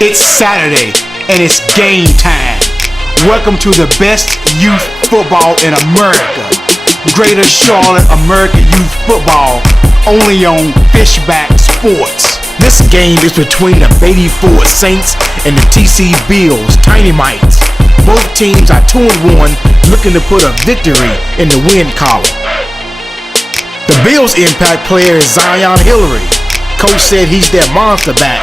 It's Saturday, and it's game time. Welcome to the best youth football in America. Greater Charlotte America Youth Football, only on Fishback Sports. This game is between the Baties Saints and the TC Bills Tiny Mites. Both teams are 2-1, looking to put a victory in the win column. The Bills' impact player is Zion Hillary. Coach said he's their monster back.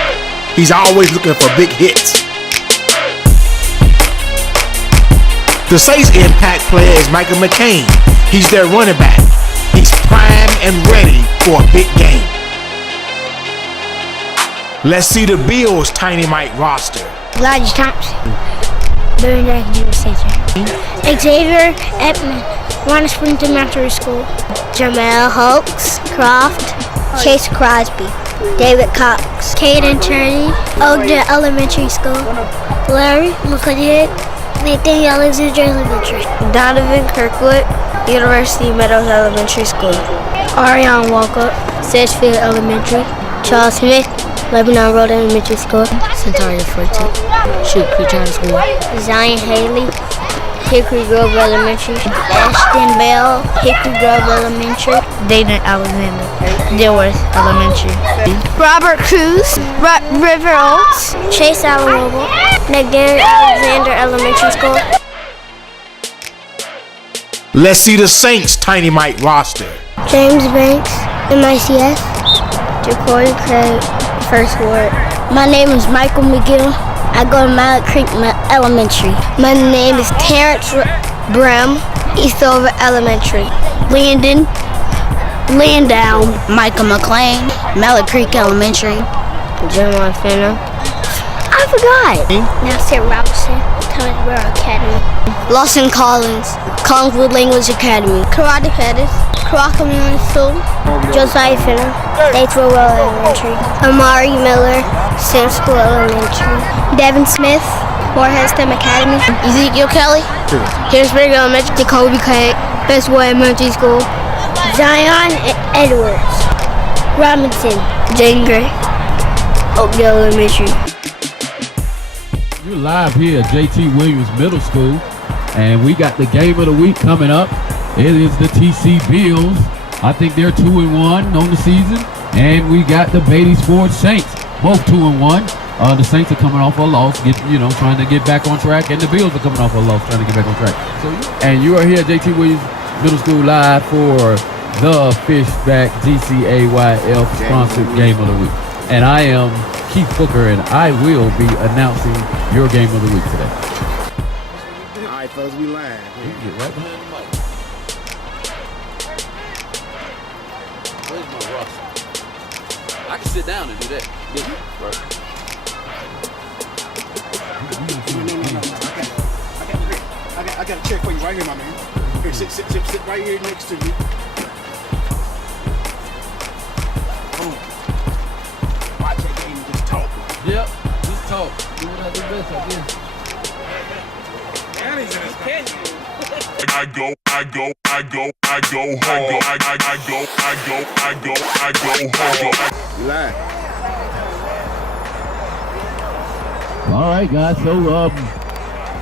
He's always looking for big hits. The Saints' impact player is Michael McCain. He's their running back. He's prime and ready for a big game. Let's see the Bills' Tiny Mite roster. Elijah Thompson, Burnett Junior Center. Xavier Edmond, Warner Springs Elementary School. Jamel Hulks, Croft, Chase Crosby, David Cox, Caden Turney, Ogden Elementary School. Larry McClintock, Nathan Alexander Elementary. Donovan Kirkwood, University Meadows Elementary School. Ariane Walker, Sedgefield Elementary. Charles Smith, Lebanon Road Elementary School. Centaria 14, Shoot Creek Charter School. Zion Haley, Hickory Grove Elementary. Ashton Bell, Hickory Grove Elementary. Dayton Alexander, Dilworth Elementary. Robert Cruz, River Oaks, Chase Allen Mobile, McDaniel Alexander Elementary School. Let's see the Saints' Tiny Mite roster. James Banks, MICS. Jacory Craig, First Ward. My name is Michael McGill. I go to Mile Creek Elementary. My name is Terrence Brim, Eastover Elementary. Landau, Michael McLean, Mallard Creek Elementary. Jeremiah Finner. I forgot. Nasir Robinson, Thomasboro Academy. Lawson Collins, Collinswood Language Academy. Karate Pettis, Community School. Josiah Finner, Statesville Elementary. Amari Miller, Sam School Elementary. Devin Smith, Morehead STEM Academy. Ezekiel Kelly, Harrisburg Elementary. Jacoby Craig, Bestwood Elementary School. Zion Edwards, Robinson, Jane Gray, Oakdale Elementary. You're live here at J.T. Williams Middle School, and we got the game of the week coming up. It is the TC Bills. I think they're 2-1 on the season, and we got the Baties Saints, both 2-1. The Saints are coming off a loss, trying to get back on track, and the Bills are coming off a loss, trying to get back on track. And you are here at J.T. Williams Middle School live for the Fishback GCAYF sponsored game of the week. And I am Keith Booker, and I will be announcing your game of the week today. All right, fellas, we live. You can get right behind the mic. Where's my roster? I can sit down and do that. Right. I got a chair for you right here, my man. Here, sit right here next to me. Watch that game and just talk. Yep, just talk. Do what I do best, I guess. I go home. Live. All right, guys. So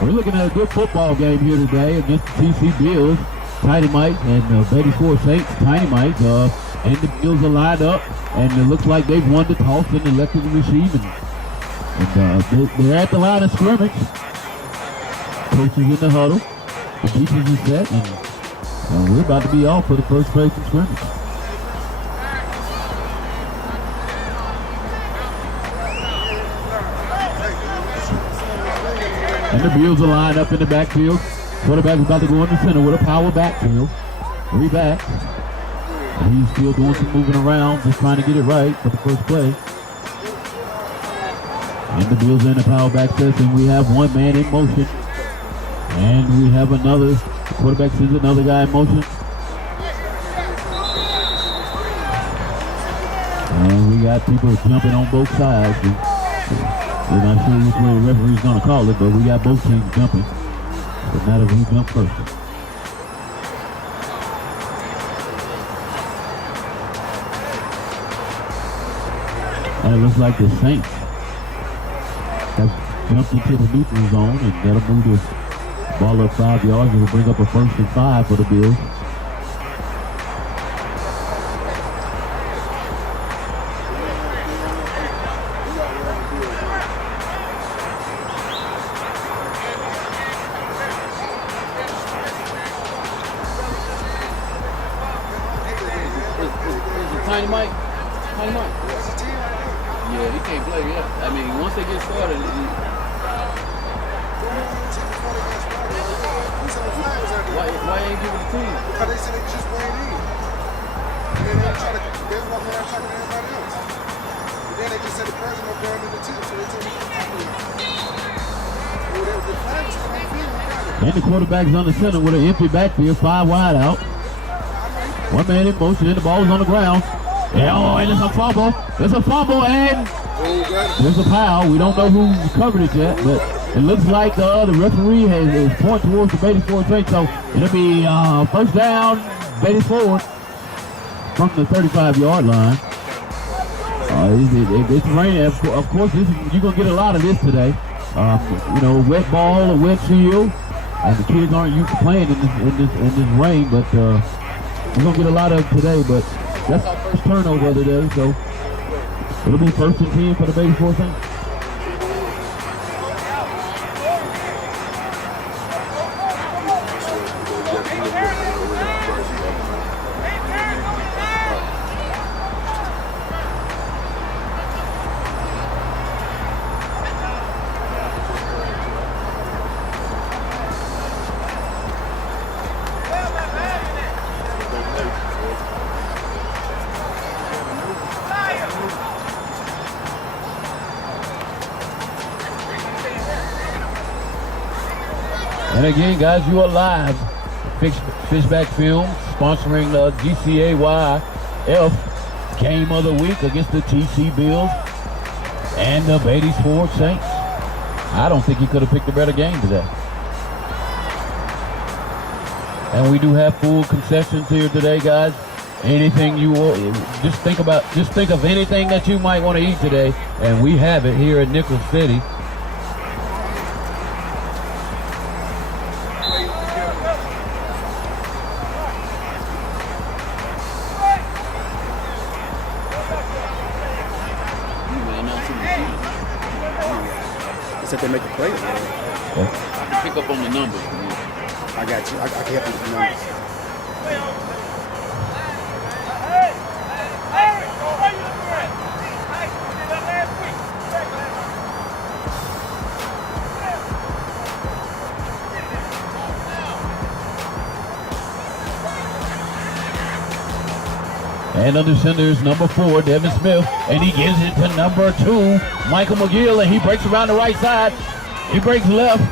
we're looking at a good football game here today against the TC Bills, Tiny Mites, and Baties Saints, Tiny Mites. And the Bills are lined up, and it looks like they've won the toss and elected the receive. And they're at the line of scrimmage. Coaches in the huddle. The defense is set, and we're about to be off for the first phase of scrimmage. And the Bills are lined up in the backfield. Quarterback is about to go in the center with a power backfield. 3 back. And he's still doing some moving around, just trying to get it right for the first play. And the Bills are in the power back set, and we have one man in motion. And we have another, the quarterback sends another guy in motion. And we got people jumping on both sides. We're not sure which way the referee's going to call it, but we got both teams jumping. It doesn't matter who jumps first. And it looks like the Saints has jumped into the neutral zone, and that'll move the ball up 5 yards. It'll bring up a 1st and 5 for the Bills. Tiny Mite? Tiny Mite? Yeah, he can't play yet. I mean, once they get started, why ain't giving the team? Because they said they just weren't in. And then they was walking around talking to everybody else. And then they just said the president was going to the team, so they told me to come in. The flag was still on the field. And the quarterback's on the center with an empty backfield, 5 wide out. One man in motion, and the ball is on the ground. Oh, and it's a fumble. There's a fumble, and there's a foul. We don't know who covered it yet, but it looks like the referee is pointing towards the Baties Ford Saints. So it'll be 1st down, Baties Ford from the 35-yard line. It's raining. Of course, you're going to get a lot of this today. Wet ball, a wet field, and the kids aren't used to playing in this rain, but we're going to get a lot of it today, but that's our first turnover of the day, so it'll be 1st and 10 for the Baties Ford Saints. And again, guys, you are live. Fishback Films sponsoring the GCAYF game of the week against the TC Bills and the Baties Ford Saints. I don't think he could have picked a better game today. And we do have full concessions here today, guys. Anything you will, just think of anything that you might want to eat today, and we have it here at Nickel City. Except they make a play. I can pick up on the numbers. I got you. I can help you with the numbers. And under center is number 4, Devin Smith, and he gives it to number 2, Michael McGill, and he breaks around the right side. He breaks left,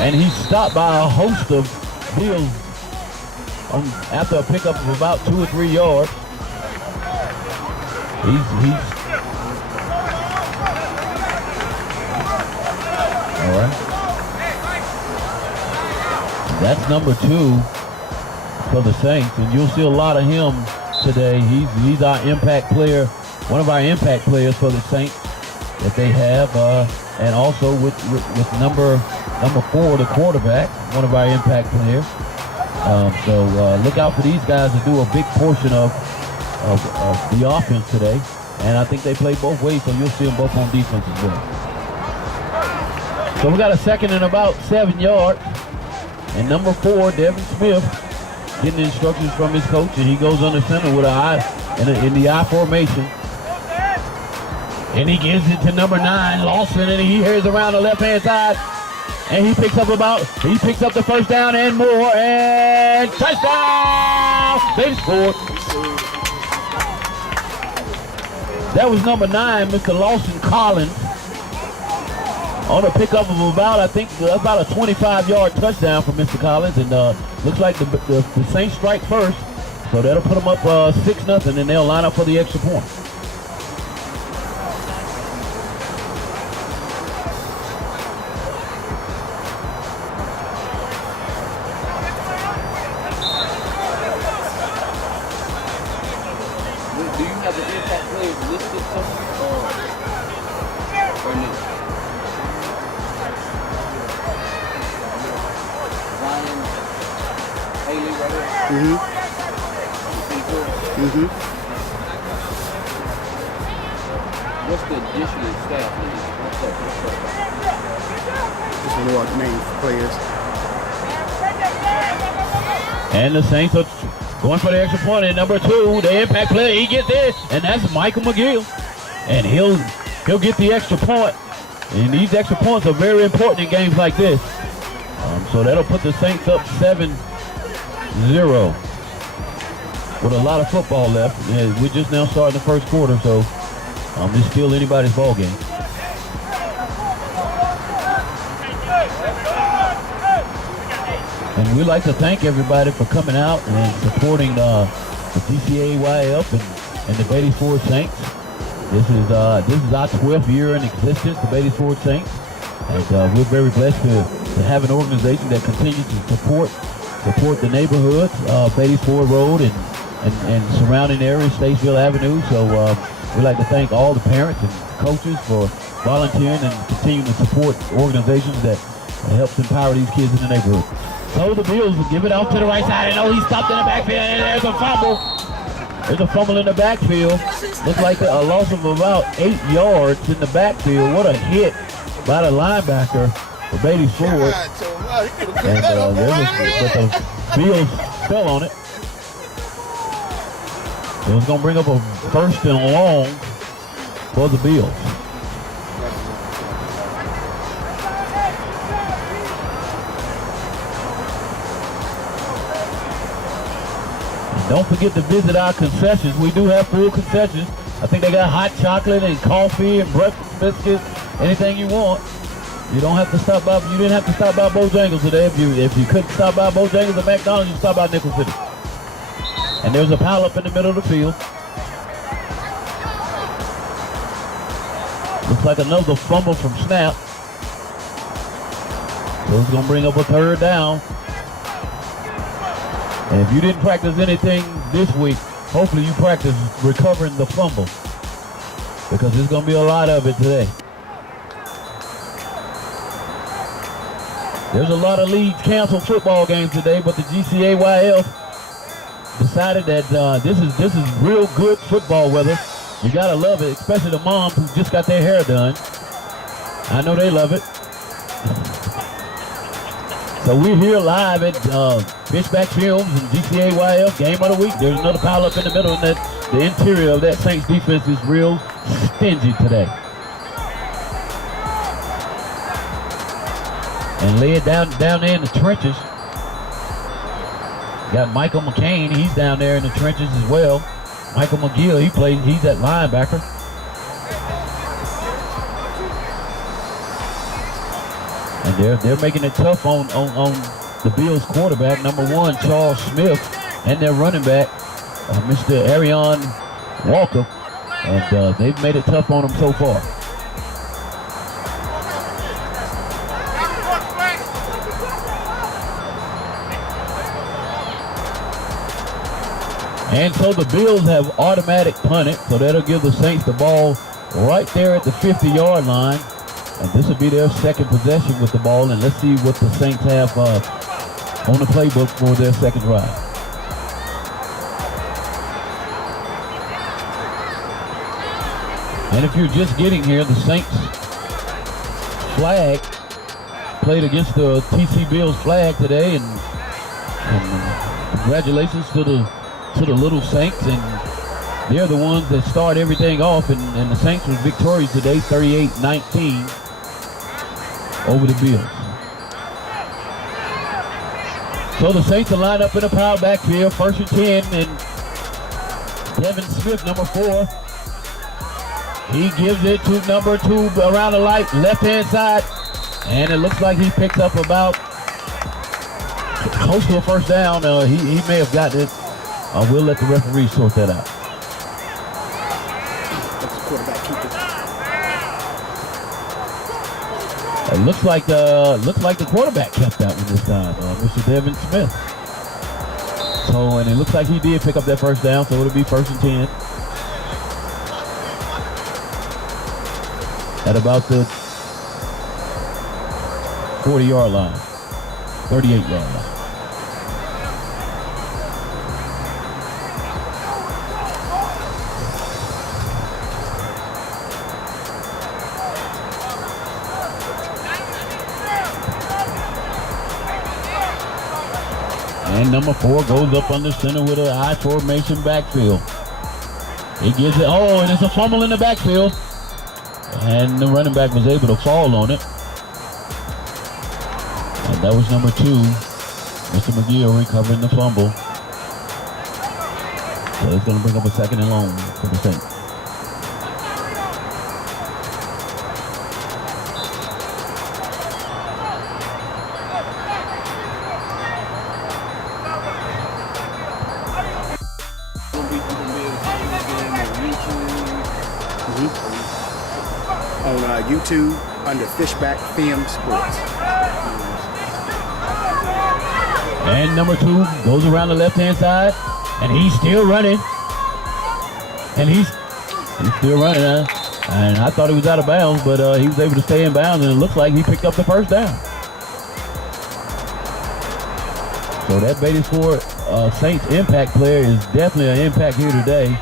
and he's stopped by a host of Bills after a pickup of about 2 or 3 yards. All right. That's number 2 for the Saints, and you'll see a lot of him today. He's our impact player, one of our impact players for the Saints that they have, and also with number 4, the quarterback, one of our impact players. So look out for these guys to do a big portion of the offense today, and I think they play both ways, so you'll see them both on defense as well. So we got a 2nd and about 7 yards, and number 4, Devin Smith, getting instructions from his coach, and he goes under center with an I in the I formation. And he gives it to number 9, Lawson, and he heads around the left-hand side, and he picks up the 1st down and more, and touchdown! They scored. That was number 9, Mr. Lawson Collins, on a pickup of about a 25-yard touchdown from Mr. Collins, and looks like the Saints strike first, so that'll put them up 6-0, and they'll line up for the extra point. Do you have the impact players listed somewhere? Or no? What's the addition in staff? What's up? Just more names for players. And the Saints are going for the extra point at number 2. The impact player, he gets it, and that's Michael McGill. And he'll get the extra point. And these extra points are very important in games like this. So that'll put the Saints up 7-0 with a lot of football left. Yeah, we're just now starting the first quarter, so it's still anybody's ball game. And we'd like to thank everybody for coming out and supporting the GCAYF and the Baties Ford Saints. This is our 12th year in existence, the Baties Ford Saints. And we're very blessed to have an organization that continues to support the neighborhoods, Baties Ford Road and surrounding areas, Statesville Avenue. So we'd like to thank all the parents and coaches for volunteering and continuing to support organizations that helps empower these kids in the neighborhood. So the Bills will give it out to the right side, and he stopped in the backfield, and there's a fumble. There's a fumble in the backfield. Looks like a loss of about 8 yards in the backfield. What a hit by the linebacker for Baties Ford. And but the Bills fell on it. It was going to bring up a 1st and long for the Bills. Don't forget to visit our concessions. We do have full concessions. I think they got hot chocolate and coffee and breakfast biscuits, anything you want. You don't have to stop by. You didn't have to stop by Bojangles today. If you couldn't stop by Bojangles or McDonald's, you stop by Nickel City. And there's a pile up in the middle of the field. Looks like another fumble from snap. So it's gonna bring up a 3rd down. And if you didn't practice anything this week, hopefully you practice recovering the fumble, because there's going to be a lot of it today. There's a lot of leagues canceled football games today, but the GCAYF decided that this is real good football weather. You got to love it, especially the moms who just got their hair done. I know they love it. So we're here live at Fishback Films and GCAYF Game of the Week. There's another pile up in the middle, and the interior of that Saints defense is real stingy today. And lay it down there in the trenches. Got Michael McCain, he's down there in the trenches as well. Michael McGill, he's at linebacker. And they're making it tough on the Bills quarterback, number 1, Charles Smith, and their running back, Mr. Arion Walker. And they've made it tough on them so far. And so the Bills have automatic punted, so that'll give the Saints the ball right there at the 50-yard line. And this will be their second possession with the ball, and let's see what the Saints have on the playbook for their second drive. And if you're just getting here, the Saints flag played against the TC Bills flag today, and congratulations to the Little Saints, and they're the ones that start everything off, and the Saints was victorious today, 38-19 over the Bills. So the Saints are lined up in a power backfield, 1st and 10, and Devin Smith, number 4, he gives it to number 2 around the left-hand side, and it looks like he picked up about close to a 1st down. He may have gotten it. We'll let the referee sort that out. It looks like the quarterback kept that one this time, Mr. Devin Smith. So, and it looks like he did pick up that 1st down, so it'll be 1st and 10 at about the 40-yard line, 38-yard line. And number 4 goes up under center with an I formation backfield. He gives it, and it's a fumble in the backfield. And the running back was able to fall on it. And that was number 2, Mr. McGill recovering the fumble. So it's going to bring up a 2nd and long for the Saints. On YouTube under Fishback Film Sports. And number 2 goes around the left-hand side, and he's still running. And he's still running. And I thought he was out of bounds, but he was able to stay in bounds, and it looks like he picked up the first down. So that Baties for Saints impact player is definitely an impact here today.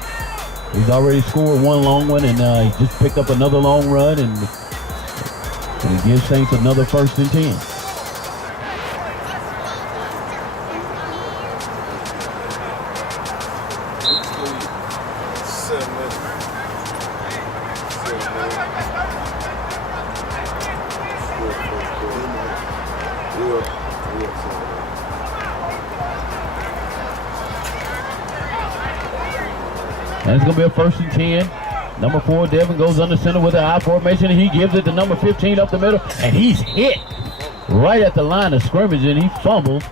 He's already scored 1 long one, and he just picked up another long run, and he gives Saints another 1st and 10. And it's going to be a 1st and 10. Number 4, Devin goes under center with an I formation, and he gives it to number 15 up the middle, and he's hit right at the line of scrimmage, and he fumbled.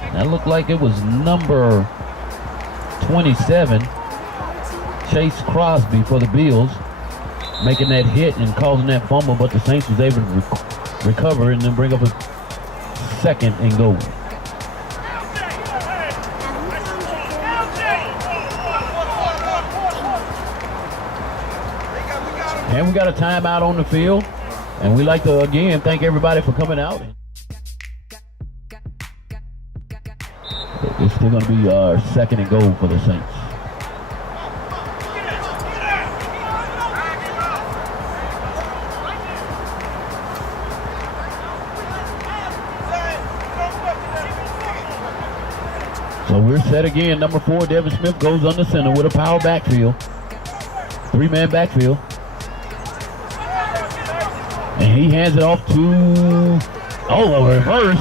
And that looked like it was number 27, Chase Crosby for the Bills, making that hit and causing that fumble, but the Saints was able to recover and then bring up a 2nd and goal. And we got a timeout on the field. And we like to, again, thank everybody for coming out. It's still going to be our 2nd and goal for the Saints. So we're set again. Number 4, Devin Smith goes under center with a power backfield. 3-man backfield. And he hands it off to, a reverse.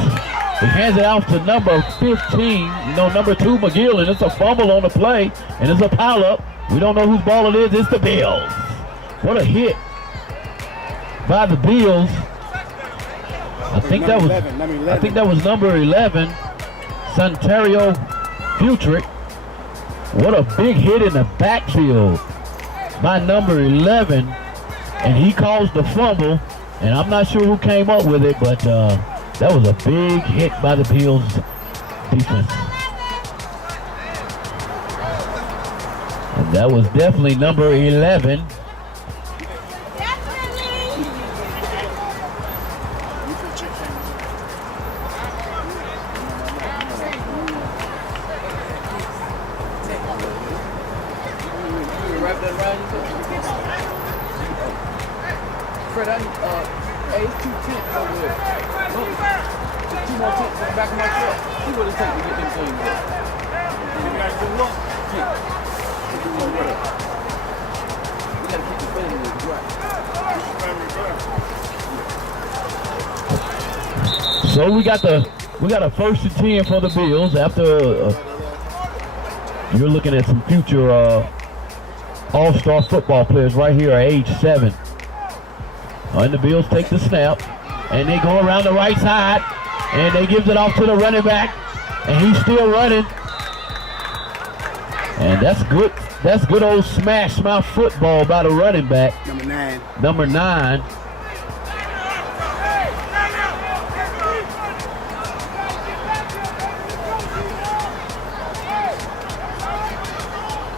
He hands it off to number 15, number 2, McGill, and it's a fumble on the play, and it's a pile-up. We don't know whose ball it is. It's the Bills. What a hit by the Bills. I think that was number 11, Santario Futrick. What a big hit in the backfield by number 11, and he caused the fumble. And I'm not sure who came up with it, but that was a big hit by the Bills defense. And that was definitely number 11. Fred, I need 2 tents over there. 2 more tents in the back of my truck. See what it takes to get them things up. You got to look. We got to keep the family dry. So we got a 1st and 10 for the Bills after you're looking at some future all-star football players right here at age 7. And the Bills take the snap, and they go around the right side, and they gives it off to the running back, and he's still running. And that's good. That's good old smash mouth football by the running back. Number 9.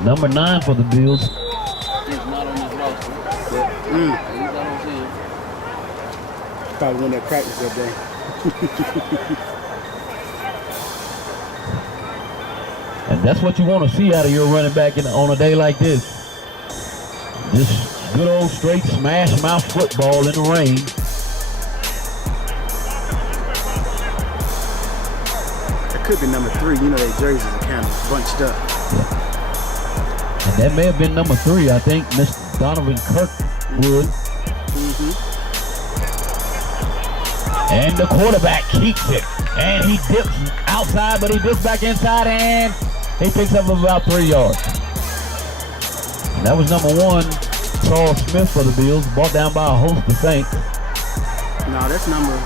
Number 9 for the Bills. He's not on his roster. Probably won that practice that day. And that's what you want to see out of your running back on a day like this. This good old straight smash mouth football in the rain. could be number 3. You know, their jerseys are kind of bunched up. And that may have been number 3, I think, Mr. Donovan Kirkwood. And the quarterback keeps it. And he dips outside, but he dips back inside, and he picks up about 3 yards. And that was number 1, Charles Smith for the Bills, brought down by a host of Saints. No, that's number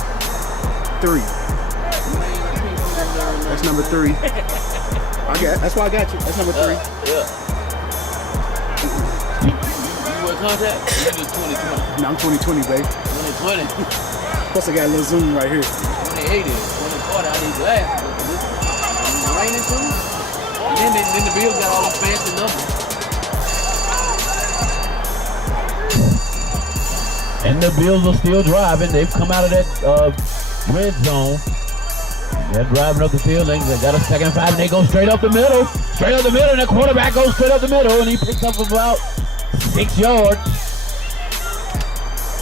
3. That's number 3. That's why I got you. That's number 3. Yeah. You wear contact? You just 2020. No, I'm 2020, baby. 2020. Plus I got a little zoom right here. 2080. 2040. I need glasses. It's raining too. And then the Bills got all the fancy numbers. And the Bills are still driving. They've come out of that red zone. They're driving up the field. They got a 2nd and 5, and they go straight up the middle. Straight up the middle, and the quarterback goes straight up the middle, and he picks up about 6 yards.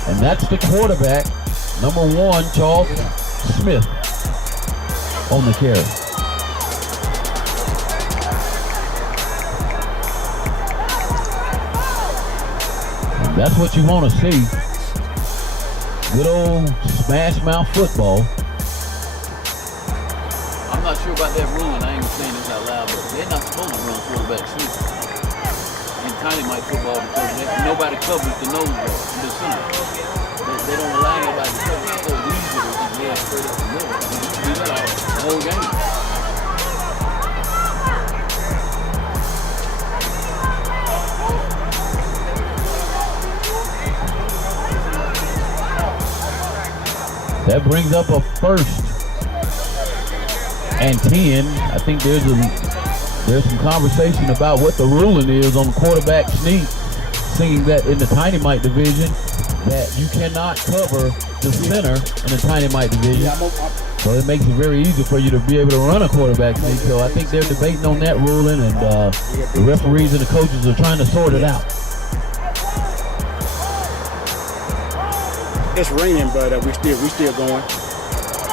And that's the quarterback, number 1, Charles Smith, on the carry. And that's what you want to see. Good old smash mouth football. I'm not sure about that ruling. I ain't saying this out loud, but they're not supposed to run quarterback sneak in tiny mite football because nobody covers the nose guard, the center. They don't allow nobody to cover it, so it's easier to just nail straight up the middle. You do that the whole game. That brings up a 1st and 10. I think there's some conversation about what the ruling is on the quarterback sneak, seeing that in the tiny mite division that you cannot cover the center in the tiny mite division. So it makes it very easy for you to be able to run a quarterback sneak. So I think they're debating on that ruling, and the referees and the coaches are trying to sort it out. It's raining, but we still going.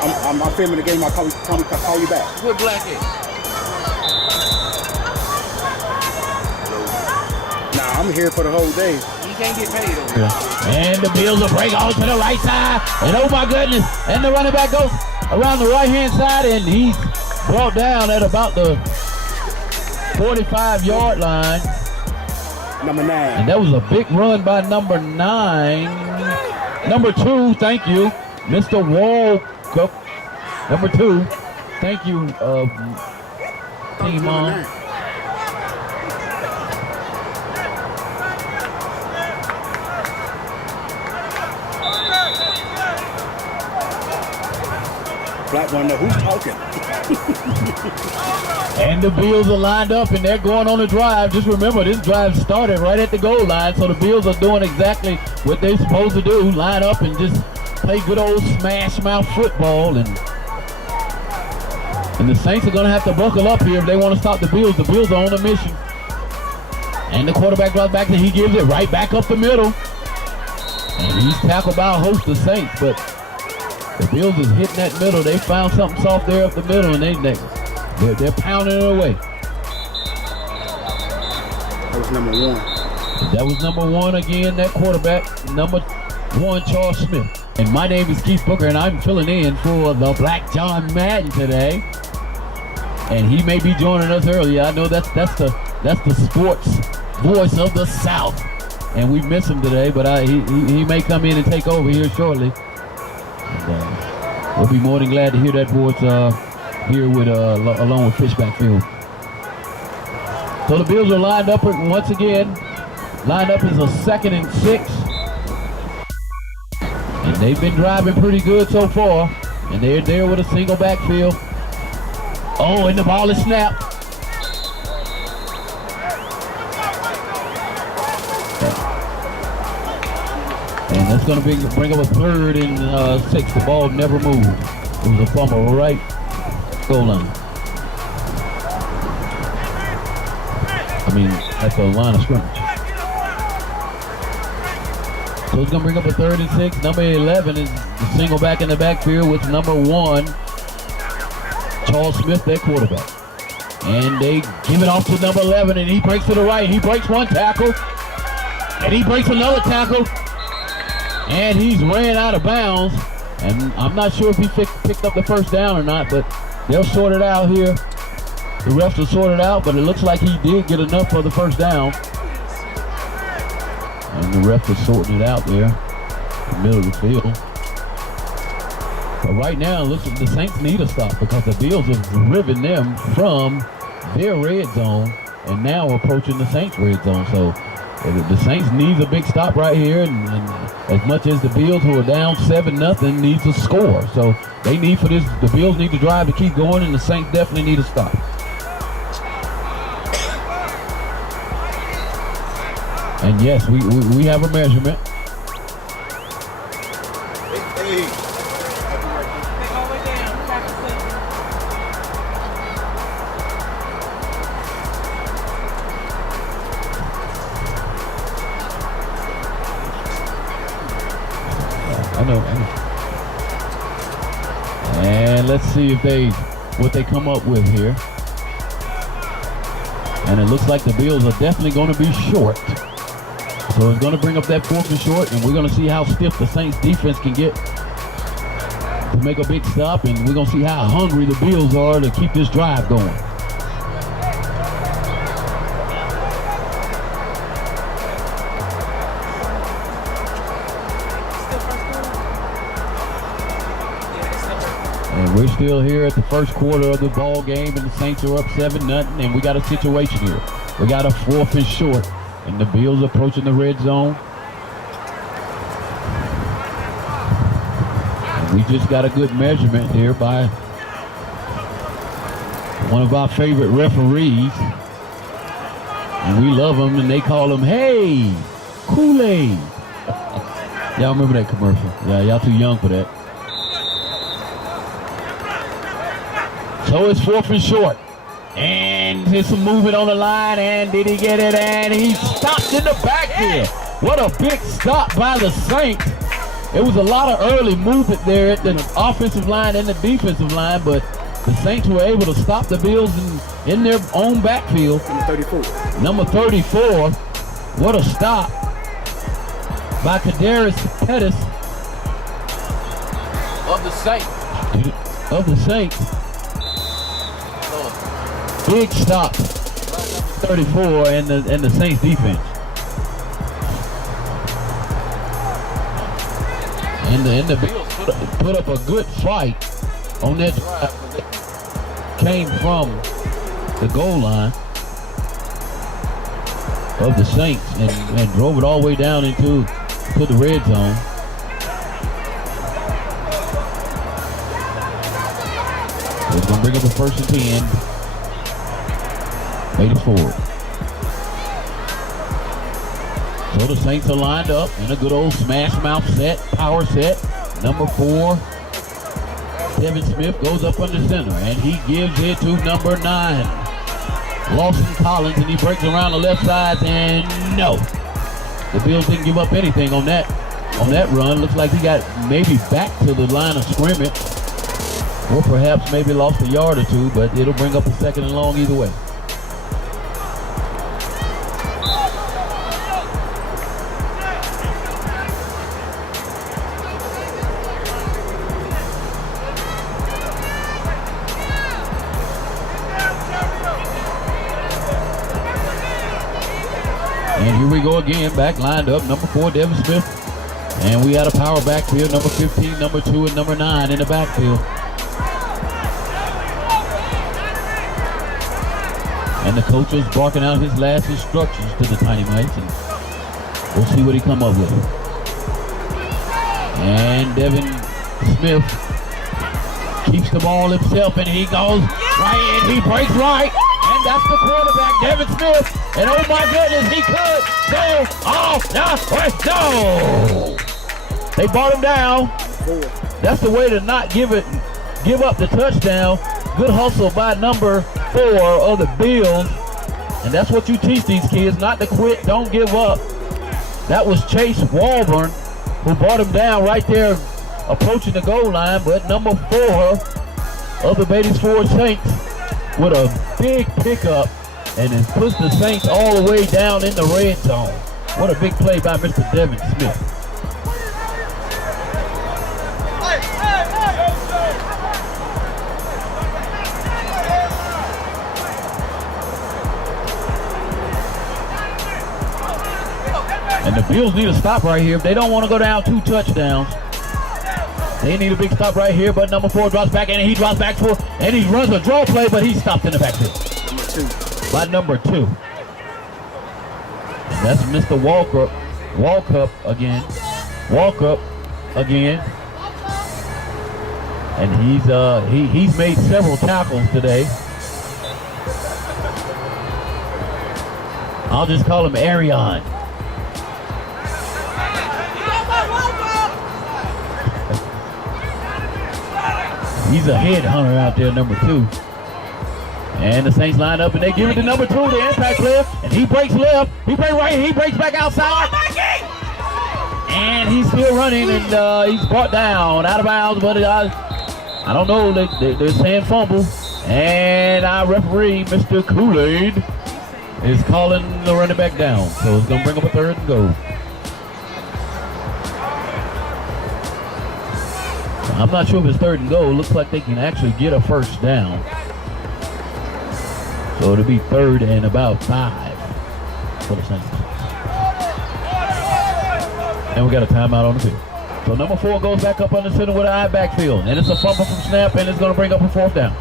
I'm filming the game. I'll call you back. Put black in. Nah, I'm here for the whole day. You can't get paid over here. And the Bills will break on to the right side. And oh my goodness. And the running back goes around the right-hand side, and he's brought down at about the 45-yard line. Number 9. And that was a big run by number 9. Number 2, thank you, Mr. Walkup. Number 2, thank you, Team On. Black one, who's talking? And the Bills are lined up, and they're going on a drive. Just remember, this drive started right at the goal line, so the Bills are doing exactly what they're supposed to do, line up and just play good old smash mouth football. And the Saints are going to have to buckle up here if they want to stop the Bills. The Bills are on a mission. And the quarterback drops back, and he gives it right back up the middle. And he's tackled by a host of Saints, but the Bills is hitting that middle. They found something soft there up the middle, and they're pounding it away. That was number 1. That was number 1 again, that quarterback, number 1, Charles Smith. And my name is Keith Booker, and I'm filling in for the Black John Madden today. And he may be joining us early. I know that's the sports voice of the South. And we miss him today, but he may come in and take over here shortly. And, we'll be more than glad to hear that voice here with along with Fishback Field. So the Bills are lined up once again. Lined up as a 2nd and 6. And they've been driving pretty good so far. And they're there with a single backfield. Oh, and the ball is snapped. And that's going to bring up a 3rd and 6. The ball never moved. It was a fumble right goal line. I mean, at the line of scrimmage. So it's going to bring up a 3rd and 6. Number 11 is the single back in the backfield with number 1, Charles Smith, their quarterback. And they give it off to number 11, and he breaks to the right. He breaks one tackle, and he breaks another tackle, and he's ran out of bounds. And I'm not sure if he picked up the first down or not, but they'll sort it out here. The refs will sort it out, but it looks like he did get enough for the first down. And the ref is sorting it out there in the middle of the field. But right now, it looks like the Saints need a stop because the Bills have driven them from their red zone and now approaching the Saints red zone. So the Saints needs a big stop right here, and as much as the Bills, who are down 7-0, needs a score. So they need for this, the Bills need to drive to keep going, and the Saints definitely need a stop. And yes, we have a measurement. I know. And let's see what they come up with here. And it looks like the Bills are definitely going to be short. So it's going to bring up that 4th and short, and we're going to see how stiff the Saints defense can get to make a big stop, and we're going to see how hungry the Bills are to keep this drive going. And we're still here at the first quarter of the ball game, and the Saints are up 7-0, and we got a situation here. We got a 4th and short, and the Bills approaching the red zone. And we just got a good measurement here by one of our favorite referees. And we love them, and they call him, "Hey, Kool-Aid." Y'all remember that commercial? Yeah, y'all too young for that. So it's 4th and short. And there's some movement on the line, and did he get it? And he stopped in the backfield. What a big stop by the Saints. It was a lot of early movement there at the offensive line and the defensive line, but the Saints were able to stop the Bills in their own backfield. Number 34. What a stop by Kadarius Pettis Of the Saints. of the Saints. Big stop, 34, and the Saints defense. And the Bills put up a good fight on that drive. Came from the goal line of the Saints and drove it all the way down into the red zone. It's gonna bring up a 1st and 10. Baties forward. So the Saints are lined up in a good old smash mouth set, power set. Number 4, Devin Smith goes up under center, and he gives it to number 9, Lawson Collins, and he breaks around the left side, and no. The Bills didn't give up anything on that run. Looks like he got maybe back to the line of scrimmage, or perhaps maybe lost a yard or two, but it'll bring up a 2nd and long either way. And here we go again, back lined up, number 4, Devin Smith. And we had a power backfield, number 15, number 2, and number 9 in the backfield. And the coach is barking out his last instructions to the Tiny Mites, and we'll see what he come up with. And Devin Smith keeps the ball himself, and he goes right in, he breaks right. And that's the quarterback, Devin Smith. And oh my goodness, he could go off the first down. They brought him down. That's the way to not give up the touchdown. Good hustle by number 4 of the Bills. And that's what you teach these kids, not to quit, don't give up. That was Chase Walburn who brought him down right there approaching the goal line, but number 4 of the Baties Ford Saints with a big pickup, and it puts the Saints all the way down in the red zone. What a big play by Mr. Devin Smith. And the Bills need a stop right here. If they don't want to go down 2 touchdowns, they need a big stop right here. But number 4 drops back, and he drops back for, and he runs a draw play, but he's stopped in the backfield. By number 2. And that's Mr. Walkup again. And he's made several tackles today. I'll just call him Arion. He's a headhunter out there, number 2. And the Saints line up and they give it to number 2, the impact player. And he breaks left, he breaks right, he breaks back outside. And he's still running, and he's brought down out of bounds. But I don't know, they're saying fumble. And our referee, Mr. Kool-Aid, is calling the running back down. So it's going to bring up a 3rd and goal. I'm not sure if it's 3rd and goal. It looks like they can actually get a 1st down. So it'll be 3rd and about 5 for the Saints. And we got a timeout on the field. So number 4 goes back up on the center with an eye backfield. And it's a fumble from snap, and it's going to bring up a 4th down.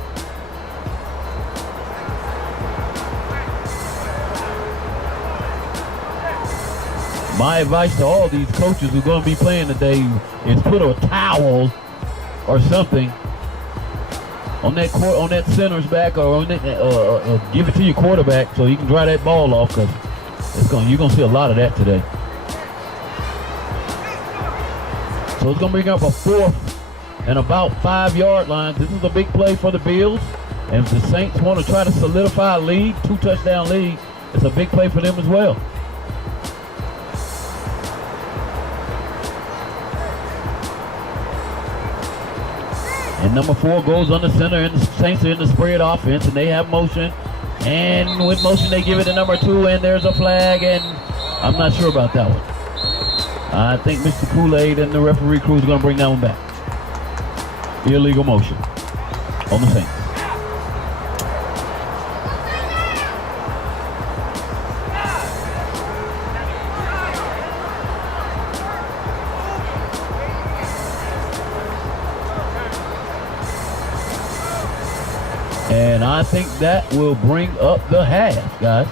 My advice to all these coaches who are going to be playing today is put a towel or something on that center's back, or on that, give it to your quarterback so you can dry that ball off, because you're gonna see a lot of that today. So it's gonna bring up a 4th and about 5-yard line. This is a big play for the Bills, and if the Saints want to try to solidify a lead, 2 touchdown lead, it's a big play for them as well. And number 4 goes on the center, and the Saints are in the spread offense, and they have motion. And with motion, they give it to number 2, and there's a flag, and I'm not sure about that one. I think Mr. Kool-Aid and the referee crew is going to bring that one back. Illegal motion on the Saints. And I think that will bring up the half, guys.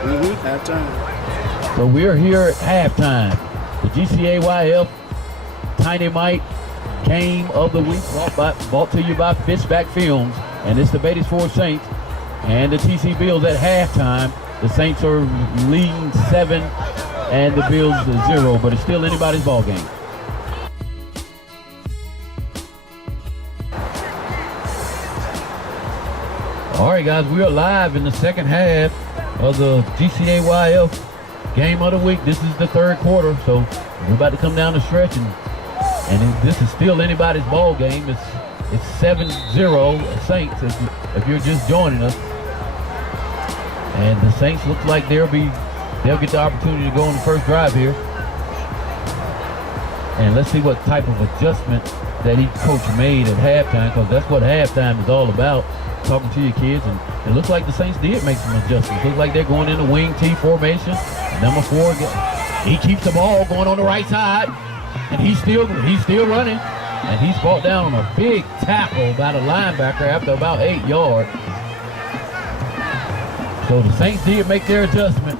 Halftime. So we're here at halftime. The GCAYF Tiny Mite Game of the Week brought to you by Fishback Films. And it's the Baties Ford Saints and the TC Bills at halftime. The Saints are leading 7 and the Bills 0, but it's still anybody's ball game. All right, guys, we are live in the second half of the GCAYF Game of the Week. This is the 3rd quarter, so we're about to come down the stretch, and this is still anybody's ball game. It's 7-0 Saints if you're just joining us. And the Saints look like they'll get the opportunity to go on the first drive here. And let's see what type of adjustment that each coach made at halftime, because that's what halftime is all about. Talking to your kids, and it looks like the Saints did make some adjustments. Looks like they're going in the wing T formation. And number 4, he keeps the ball going on the right side, and he's still running, and he's brought down on a big tackle by the linebacker after about 8 yards. So the Saints did make their adjustment,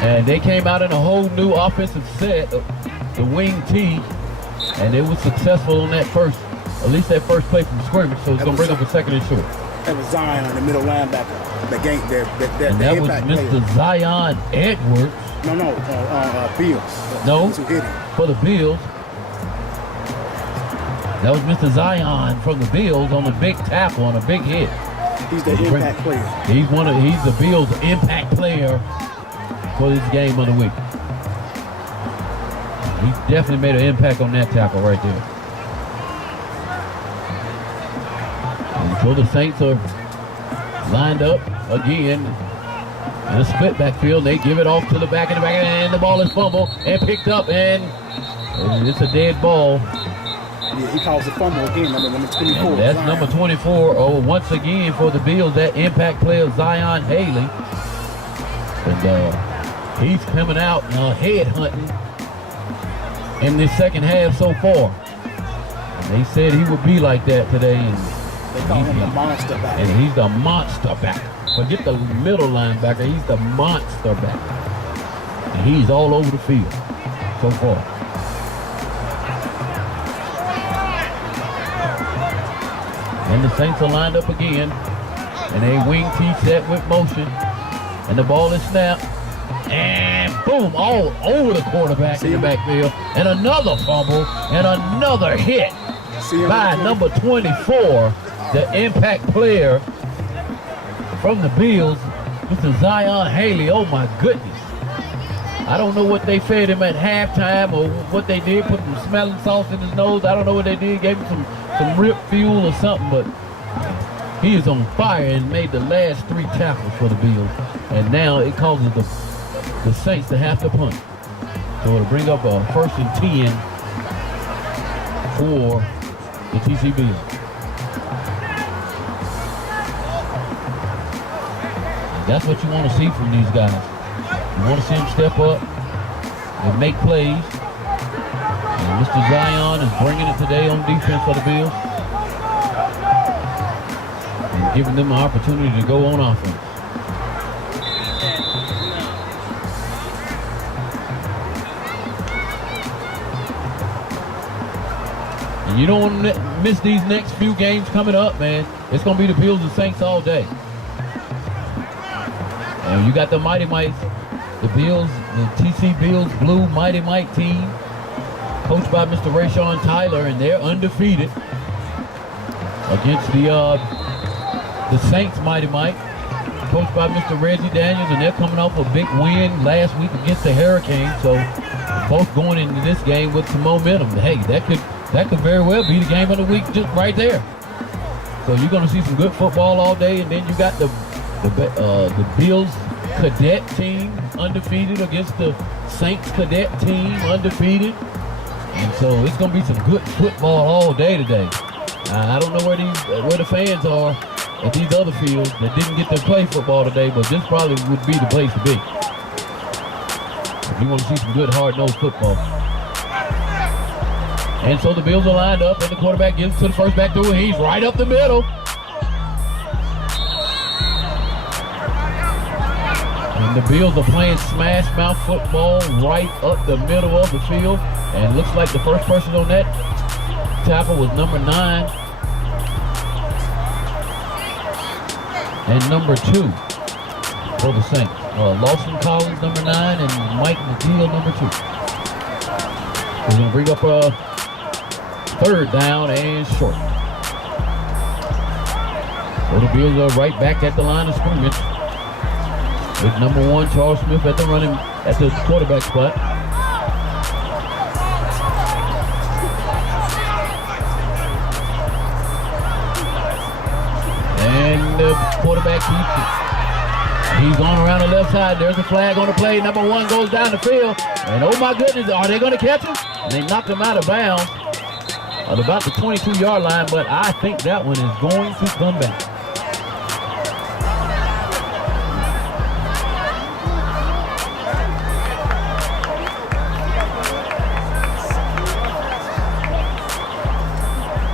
and they came out in a whole new offensive set, the wing T, and it was successful on that at least that first play from scrimmage, so it's going to bring up a 2nd and short. That was Zion on the middle linebacker. The game, that was Mr. Zion Edwards. No, Bills. No, Who hit him. For the Bills. That was Mr. Zion from the Bills on a big tackle, on a big hit. He's the impact player. He's the Bills' impact player for this game of the week. He definitely made an impact on that tackle right there. So the Saints are lined up again in a split backfield. They give it off to the back, and the ball is fumbled and picked up, and it's a dead ball. Yeah, he calls a fumble again, number 24. And that's Zion. number 24. Oh, once again for the Bills, that impact player Zion Haley. And he's coming out head hunting in the second half so far. And they said he would be like that today. And They call him the monster back. And he's the monster back. Forget the middle linebacker. He's the monster back. And he's all over the field so far. And the Saints are lined up again. And a wing T set with motion. And the ball is snapped. And boom, all over the quarterback in the backfield. And another fumble and another hit by number 24, the impact player from the Bills, Mr. Zion Haley. Oh my goodness. I don't know what they fed him at halftime or what they did, put some smelling salts in his nose. I don't know what they did, gave him some rip fuel or something, but he is on fire and made the last 3 tackles for the Bills. And now it causes the Saints to have to punt. So it'll bring up a 1st and 10 for the TC Bills. And that's what you want to see from these guys. You want to see them step up and make plays. And Mr. Zion is bringing it today on defense for the Bills. And giving them an opportunity to go on offense. And you don't want to miss these next few games coming up, man. It's going to be the Bills and Saints all day. And you got the Mighty Mites, the Bills, the TC Bills Blue Mighty Mite team, coached by Mr. Rayshawn Tyler, and they're undefeated against the Saints Mighty Mite, coached by Mr. Reggie Daniels, and they're coming off a big win last week against the Hurricanes. So both going into this game with some momentum. Hey, that could very well be the game of the week just right there. So you're going to see some good football all day, and then you got the Bills Cadet team undefeated against the Saints Cadet team undefeated. And so it's going to be some good football all day today. I don't know where the fans are at these other fields that didn't get to play football today, but this probably would be the place to be. If you want to see some good hard-nosed football. And so the Bills are lined up, and the quarterback gives to the first back through, and he's right up the middle. And the Bills are playing smash mouth football right up the middle of the field. And looks like the first person on that tackle was number 9. And number 2 for the Saints. Lawson Collins, number 9, and Mike McGill, number 2. We're going to bring up a 3rd down and short. So the Bills are right back at the line of scrimmage with number 1, Charles Smith at the quarterback spot. And the quarterback he's going around the left side. There's a flag on the play. Number 1 goes down the field. And oh my goodness, are they going to catch him? And they knocked him out of bounds at about the 22-yard line, but I think that one is going to come back.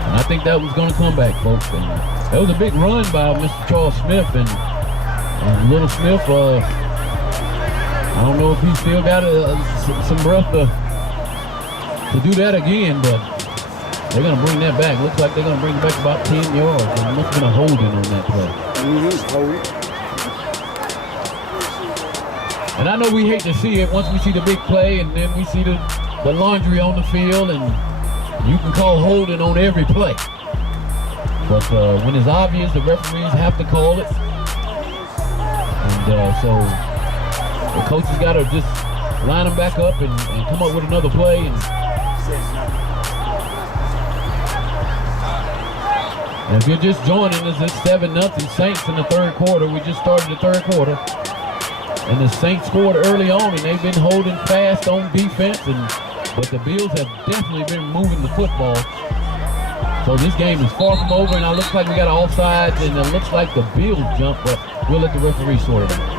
I think that was going to come back, folks. And that was a big run by Mr. Charles Smith, and Little Smith, I don't know if he still got some breath to do that again, but they're going to bring that back. Looks like they're going to bring it back about 10 yards. And it must have been a holding on that play. And I know we hate to see it once we see the big play, and then we see the laundry on the field, and you can call holding on every play. But when it's obvious, the referees have to call it. And so the coaches got to just line them back up and come up with another play. And And if you're just joining us, it's 7-0 Saints in the third quarter. We just started the third quarter. And the Saints scored early on, and they've been holding fast on defense. But the Bills have definitely been moving the football. So this game is far from over, and it looks like we got an offside, and it looks like the Bills jump, but we'll let the referee sort it out.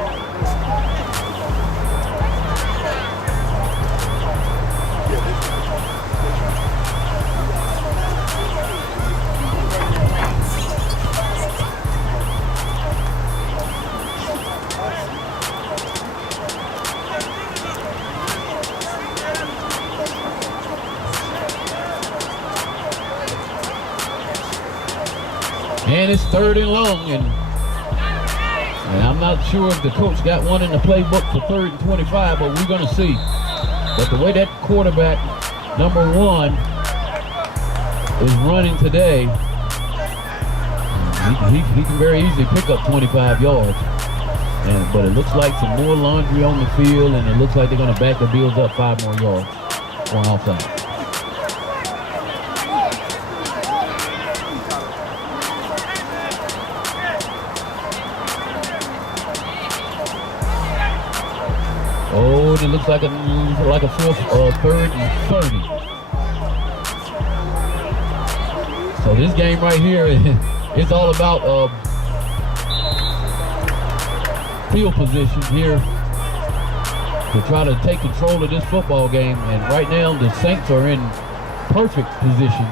And it's 3rd and long, and I'm not sure if the coach got one in the playbook for 3rd and 25, but we're going to see. But the way that quarterback, number 1, is running today, he can very easily pick up 25 yards. But it looks like some more laundry on the field, and it looks like they're going to back the Bills up 5 more yards on offside. Oh, and it looks like a 3rd and 30. So this game right here is all about field position here to try to take control of this football game. And right now the Saints are in perfect position.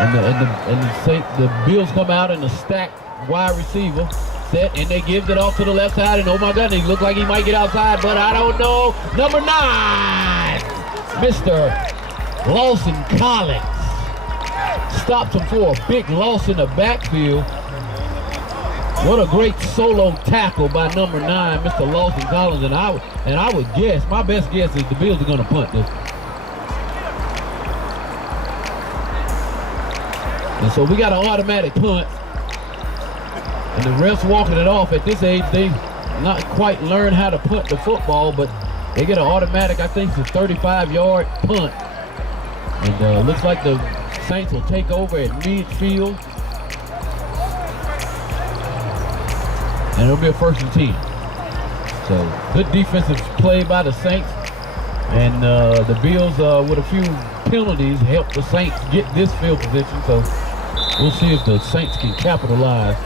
And the Bills come out in a stacked wide receiver set, and they give it off to the left side, and oh my goodness, he looked like he might get outside, but I don't know. Number 9, Mr. Lawson Collins stops him for a big loss in the backfield. What a great solo tackle by number 9, Mr. Lawson Collins, and I would guess, my best guess is the Bills are going to punt this. And so we got an automatic punt. And the refs walking it off. At this age, they not quite learn how to punt the football, but they get an automatic, I think it's a 35-yard punt. And looks like the Saints will take over at midfield. And it'll be a 1st and 10. So good defensive play by the Saints. And the Bills, with a few penalties, help the Saints get this field position. So we'll see if the Saints can capitalize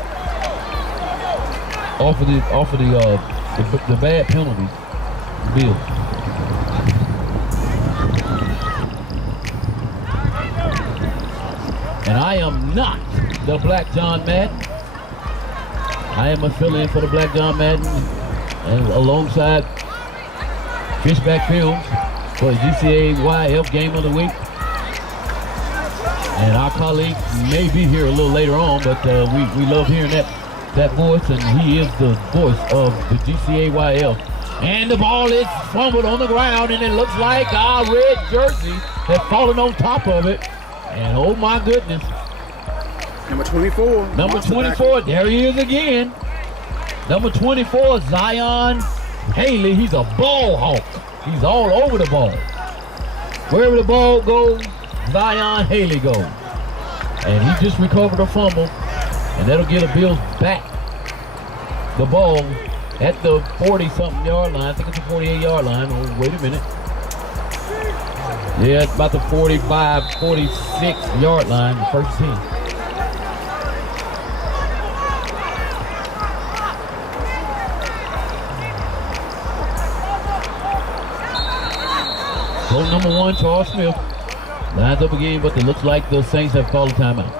off of the bad penalties. Bills. And I am not the Black John Madden. I am affiliate for the Black John Madden, and alongside Fishback Films for the GCAYF Game of the Week. And our colleague may be here a little later on, but we love hearing that voice, and he is the voice of the GCAYF. And the ball is fumbled on the ground, and it looks like our red jersey has fallen on top of it. And oh my goodness. Number 24. Number 24, there he is again. Number 24, Zion Haley. He's a ball hawk. He's all over the ball. Wherever the ball goes, Zion Haley goes. And he just recovered a fumble. And that'll get the Bills back the ball at the 40-something yard line. I think it's the 48-yard line. Oh, wait a minute. Yeah, it's about the 45, 46-yard line, the 1st team. So number 1, Charles Smith, lines up again, but it looks like the Saints have called a timeout.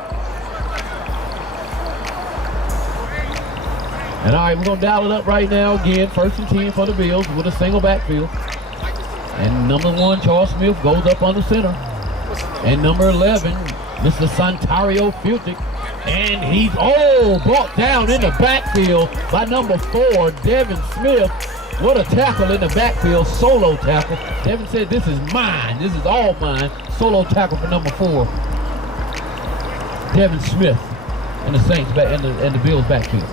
And all right, we're going to dial it up right now again. 1st and 10 for the Bills with a single backfield. And number 1, Charles Smith, goes up on the center. And number 11, Mr. Santario Filtic. And he's, brought down in the backfield by number 4, Devin Smith. What a tackle in the backfield, solo tackle. Devin said, this is mine. This is all mine. Solo tackle for number 4, Devin Smith. And the Saints back and the Bills backfield.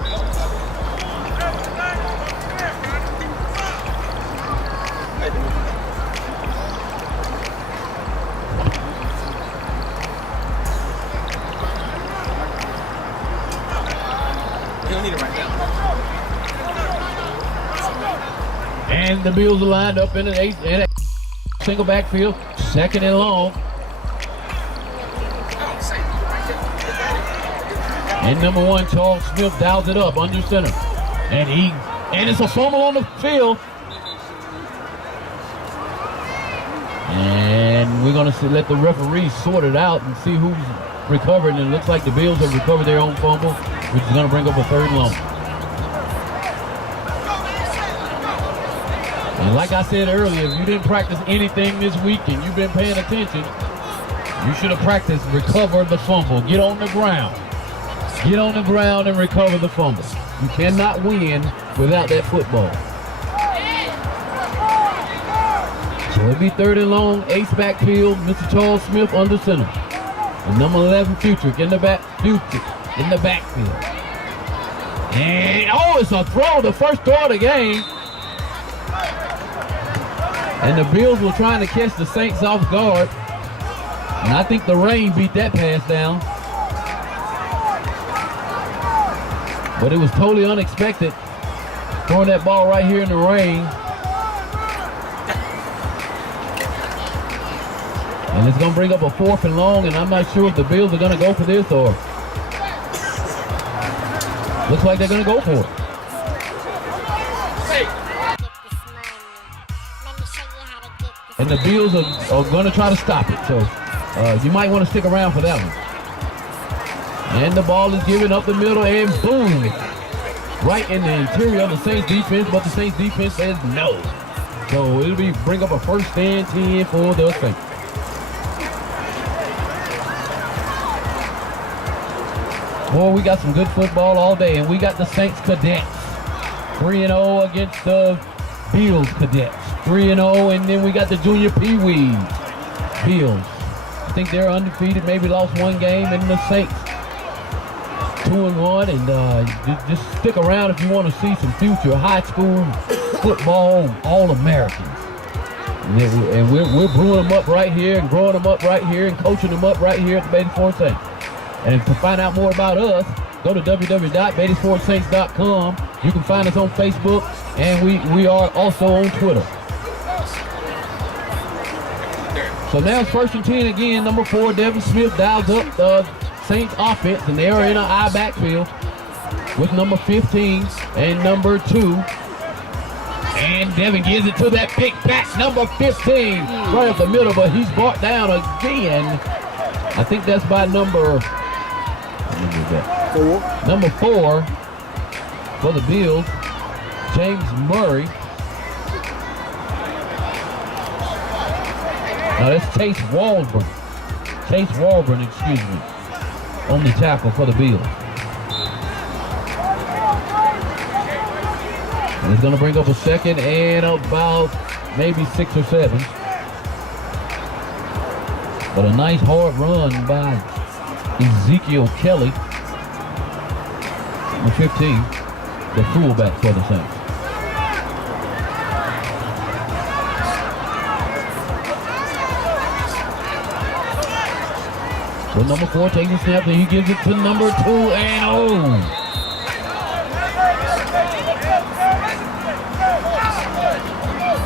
And the Bills are lined up in a single backfield, second and long. And number 1, Charles Smith dials it up under center. And it's a fumble on the field. And we're going to let the referees sort it out and see who's recovered. And it looks like the Bills have recovered their own fumble, which is going to bring up a third and long. And like I said earlier, if you didn't practice anything this week and you've been paying attention, you should have practiced recover the fumble. Get on the ground. Get on the ground and recover the fumble. You cannot win without that football. So it'll be third and long, ace backfield, Mr. Charles Smith under center. And number 11, Futrick in the backfield. And it's a throw, the first throw of the game. And the Bills were trying to catch the Saints off guard. And I think the rain beat that pass down. But it was totally unexpected, throwing that ball right here in the rain. And it's going to bring up a 4th and long, and I'm not sure if the Bills are going to go for this or... Looks like they're going to go for it. And the Bills are going to try to stop it, so you might want to stick around for that one. And the ball is given up the middle, and boom! Right in the interior of the Saints defense, but the Saints defense says no. So it'll bring up a 1st and 10 for the Saints. Boy, we got some good football all day, and we got the Saints Cadets 3-0 against the Bills Cadets 3-0, and then we got the Junior Pee-Wee Bills. I think they're undefeated, maybe lost 1 game, and the Saints 2-1, and just stick around if you want to see some future high school football All-Americans. And we're brewing them up right here and growing them up right here and coaching them up right here at the Baties Ford Saints. And to find out more about us, go to www.batiesfordsaints.com. You can find us on Facebook, and we are also on Twitter. So now it's 1st and 10 again. Number 4, Devin Smith dials up the Saints offense, and they are in an I backfield with number 15 and number 2. And Devin gives it to that big back, number 15, right up the middle, but he's brought down again. I think that's by number 4 for the Bills, James Murray. No, that's Chase Walburn. Excuse me. On the tackle for the Bills. And it's going to bring up a 2nd and about maybe 6 or 7. But a nice hard run by Ezekiel Kelly, number 15, the fullback for the Saints. So number 4 takes a snap, and he gives it to number 2, and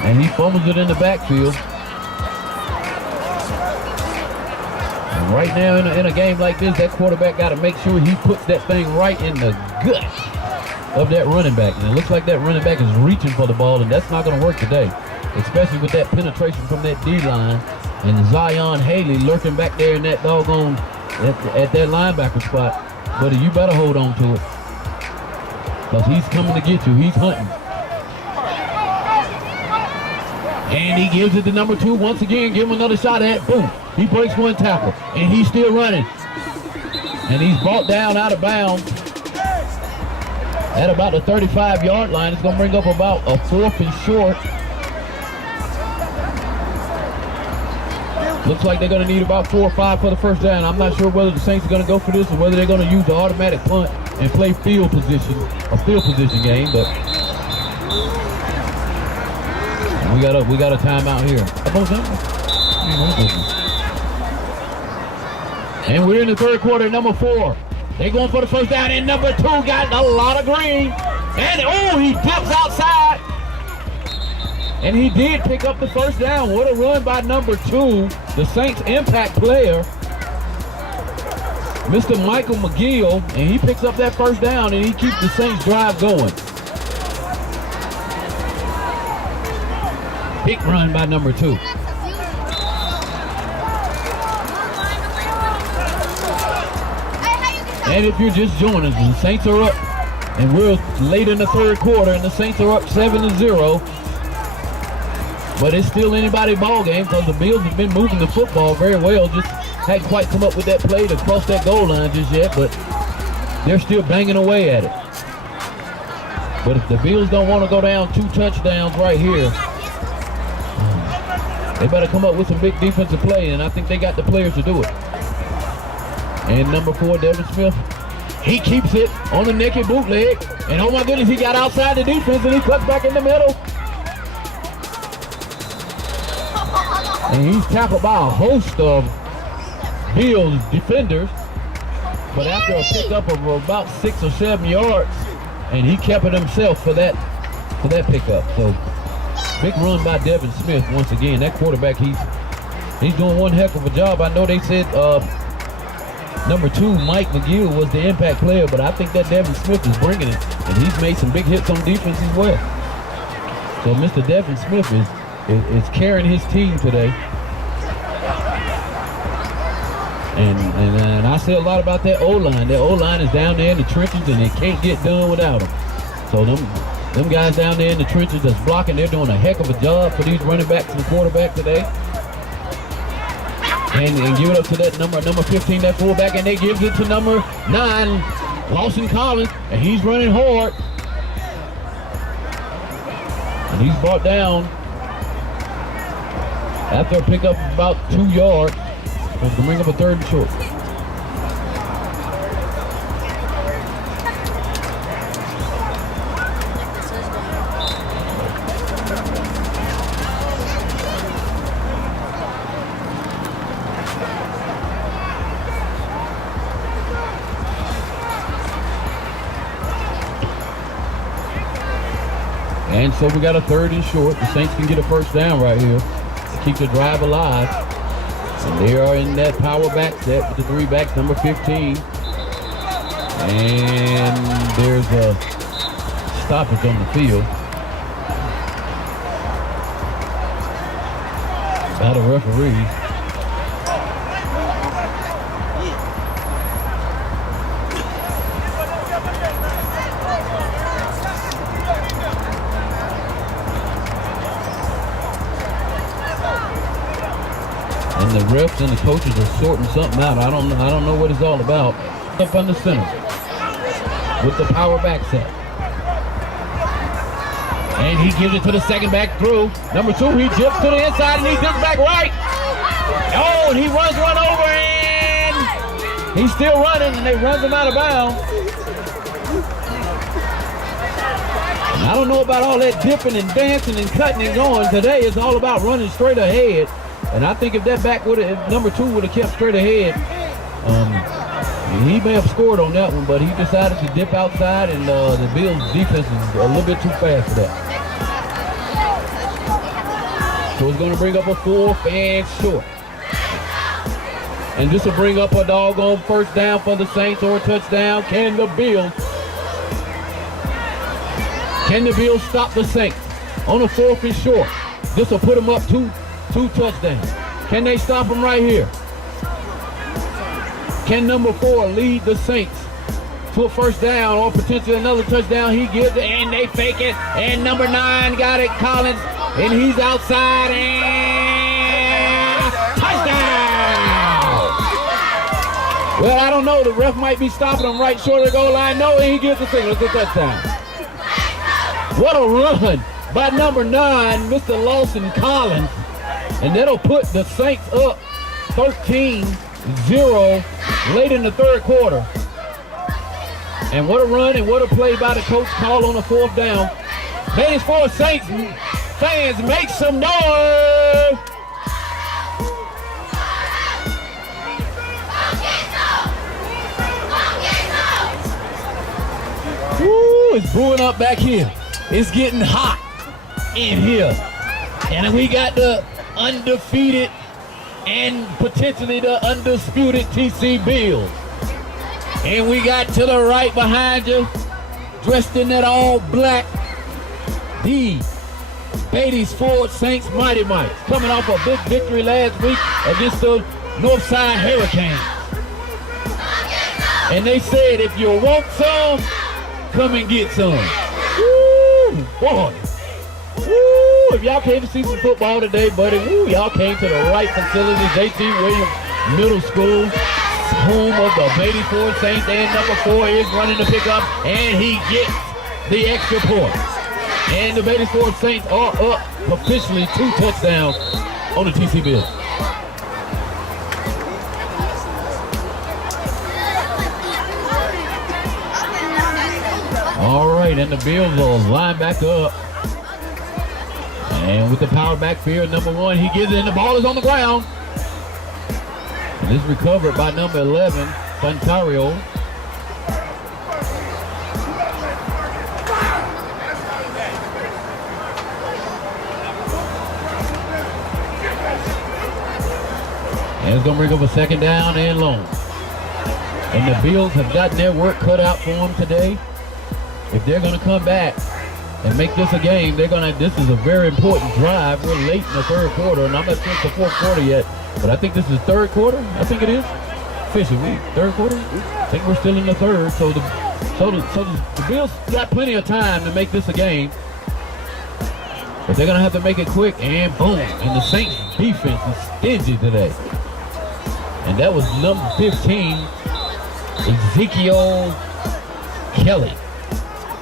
and he fumbles it in the backfield. And right now in a game like this, that quarterback got to make sure he puts that thing right in the gut of that running back. And it looks like that running back is reaching for the ball, and that's not going to work today, especially with that penetration from that D-line. And Zion Haley lurking back there in that doggone, at that linebacker spot. Buddy, you better hold on to it, because he's coming to get you. He's hunting. And he gives it to number 2 once again. Give him another shot at it. Boom. He breaks 1 tackle. And he's still running. And he's brought down out of bounds at about the 35-yard line. It's going to bring up about a 4th and short. Looks like they're going to need about 4 or 5 for the first down. I'm not sure whether the Saints are going to go for this or whether they're going to use the automatic punt and play field position game, but we got a timeout here. And we're in the 3rd quarter, number 4. They're going for the first down, and number 2 got a lot of green. And he dips outside. And he did pick up the first down. What a run by number 2, the Saints impact player, Mr. Michael McGill, and he picks up that first down and he keeps the Saints drive going. Big run by number 2. And if you're just joining us, the Saints are up, and we're late in the third quarter, and the Saints are up 7-0. But it's still anybody's ball game because the Bills have been moving the football very well. Just hadn't quite come up with that play to cross that goal line just yet, but they're still banging away at it. But if the Bills don't want to go down 2 touchdowns right here, they better come up with some big defensive play, and I think they got the players to do it. And number 4, Devin Smith, he keeps it on the naked bootleg, and oh my goodness, he got outside the defense and he cuts back in the middle. And he's tackled by a host of Bills defenders, but after a pickup of about 6 or 7 yards, and he kept it himself for that pickup. So big run by Devin Smith once again. That quarterback, he's doing one heck of a job. I know they said number 2, Mike McGill, was the impact player, but I think that Devin Smith is bringing it, and he's made some big hits on defense as well. So Mr. Devin Smith is carrying his team today. And I say a lot about that O-line. That O-line is down there in the trenches, and they can't get done without them. So them guys down there in the trenches that's blocking, they're doing a heck of a job for these running backs and the quarterback today. And give it up to that number 15, that fullback, and they gives it to number 9, Lawson Collins, and he's running hard. And he's brought down after a pickup of about 2 yards. To bring up a 3rd and short. And so we got a 3rd and short. The Saints can get a first down right here to keep the drive alive. And they are in that power back set with the 3 backs, number 15. And there's a stoppage on the field by the referee. And the refs and the coaches are sorting something out. I don't know what it's all about. Up on the center with the power back set. And he gives it to the second back through. Number 2, he jumps to the inside and he jumps back right. Oh, and he runs one over and he's still running and they runs him out of bounds. And I don't know about all that dipping and dancing and cutting and going. Today it's all about running straight ahead. And I think if that back if number 2 would have kept straight ahead, he may have scored on that one, but he decided to dip outside, and the Bills defense is a little bit too fast for that. So it's going to bring up a 4th and short. And this will bring up a doggone first down for the Saints or a touchdown. Can the Bills stop the Saints on a 4th and short? This will put them up 2 touchdowns. Can they stop them right here? Can number 4 lead the Saints to a first down or potentially another touchdown? He gives it and they fake it. And number 9 got it, Collins, and he's outside and touchdown! Well, I don't know. The ref might be stopping him right short of the goal line. No, and he gives the signal. It's a touchdown. What a run by number 9, Mr. Lawson Collins. And that'll put the Saints up 13-0 late in the 3rd quarter. And what a run and what a play by the coach call on the 4th down. Baties for Saints fans, make some noise! Woo, it's brewing up back here. It's getting hot in here. And we got the undefeated and potentially the undisputed TC Bills. And we got to the right behind you, dressed in that all black, the Baties Ford Saints Mighty Mites, coming off a big victory last week against the Northside Hurricanes. And they said, if you want some, come and get some. Woo, boy. Woo, if y'all came to see some football today, buddy, woo, y'all came to the right facility, J.T. Williams Middle School, home of the Baties Ford Saints, and number 4 is running the pickup, and he gets the extra point. And the Baties Ford Saints are up officially 2 touchdowns on the TC Bills. All right, and the Bills will line back up. And with the power backfield, number 1, he gives it, and the ball is on the ground. And it's recovered by number 11, Santario. And it's going to bring up a second down and long. And the Bills have gotten their work cut out for them today. If they're going to come back and make this a game, this is a very important drive. We're late in the third quarter, and I'm not sure it's the fourth quarter yet, but I think this is third quarter. I think it is. Fishy week, third quarter? I think we're still in the third, so the Bills got plenty of time to make this a game. But they're going to have to make it quick, and boom. And the Saints defense is stingy today. And that was number 15, Ezekiel Kelly,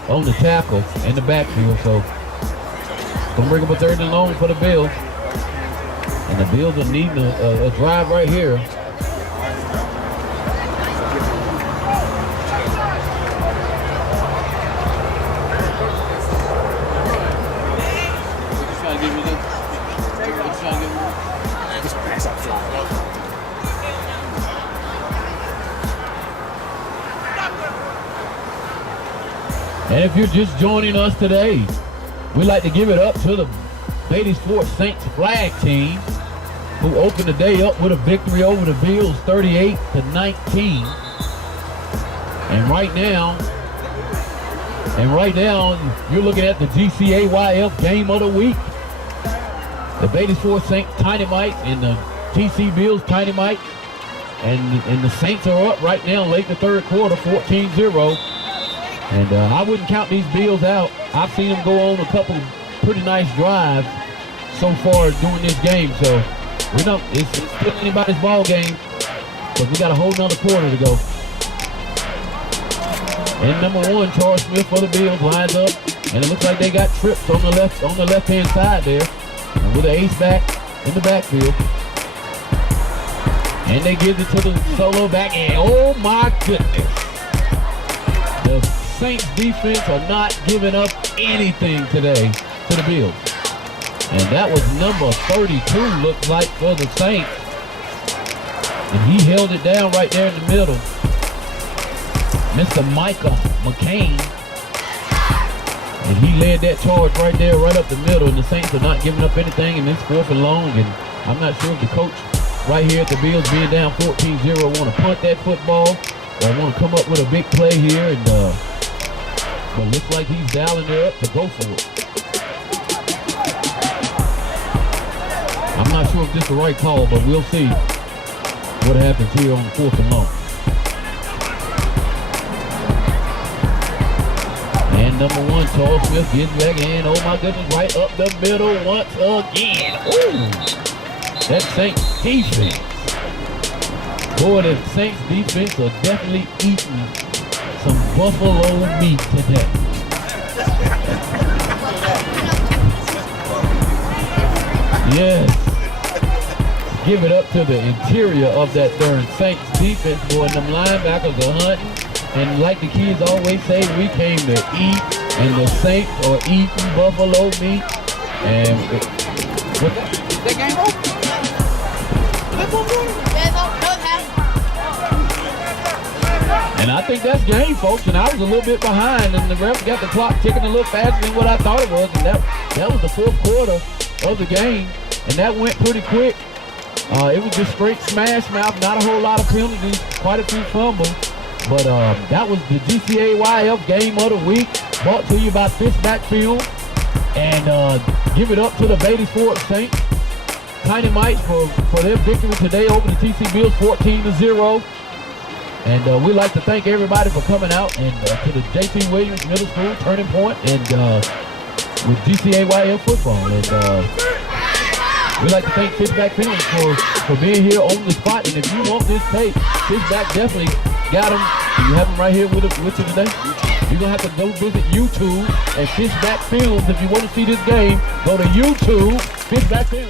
on the tackle in the backfield. So it's going to bring up a third and long for the Bills. And the Bills are needing a drive right here. And if you're just joining us today, we'd like to give it up to the Baties Ford Saints flag team, who opened the day up with a victory over the Bills 38-19. And right now, you're looking at the GCAYF game of the week. The Baties Ford Saints Tiny Mite and the TC Bills Tiny Mite. And the Saints are up right now late in the third quarter, 14-0. And I wouldn't count these Bills out. I've seen them go on a couple pretty nice drives so far during this game. So it's still anybody's ball game, but we got a whole nother quarter to go. And number 1, Charles Smith for the Bills lines up, and it looks like they got trips on the left-hand side there, and with an ace back in the backfield. And they give it to the solo back, and oh my goodness, the Saints defense are not giving up anything today to the Bills. And that was number 32, looks like, for the Saints. And he held it down right there in the middle. Mr. Micah McCain. And he led that charge right there, right up the middle. And the Saints are not giving up anything in this 4th and long. And I'm not sure if the coach right here at the Bills being down 14-0 want to punt that football or want to come up with a big play here. And but it looks like he's dialing her up to go for it. I'm not sure if this is the right call, but we'll see what happens here on the 4th and long. And number 1, Charles Smith gets back in. Oh my goodness, right up the middle once again. Ooh, that Saints defense. Boy, the Saints defense are definitely eating some buffalo meat today. Yes. Give it up to the interior of that darn Saints defense, boy. And them linebackers are hunting. And like the kids always say, we came to eat, and the Saints are eating buffalo meat. And That game over? And I think that's game, folks. And I was a little bit behind, and the ref got the clock ticking a little faster than what I thought it was. And that was the 4th quarter. of the game, and that went pretty quick. It was just straight smash mouth, not a whole lot of penalties, quite a few fumbles. But that was the GCAYF game of the week, brought to you by Fishback Film. And give it up to the Baties Fort Saints. Tiny Mites for their victory today over the TC Bills 14-0. And we'd like to thank everybody for coming out and to the J.T. Williams Middle School Turning Point and with GCAYF football. And we'd like to thank Fishback Film for being here on the spot. And if you want this tape, Fishback definitely got them. You have them right here with you today. You're going to have to go visit YouTube and Fishback Films. If you want to see this game, go to YouTube, Fishback Films.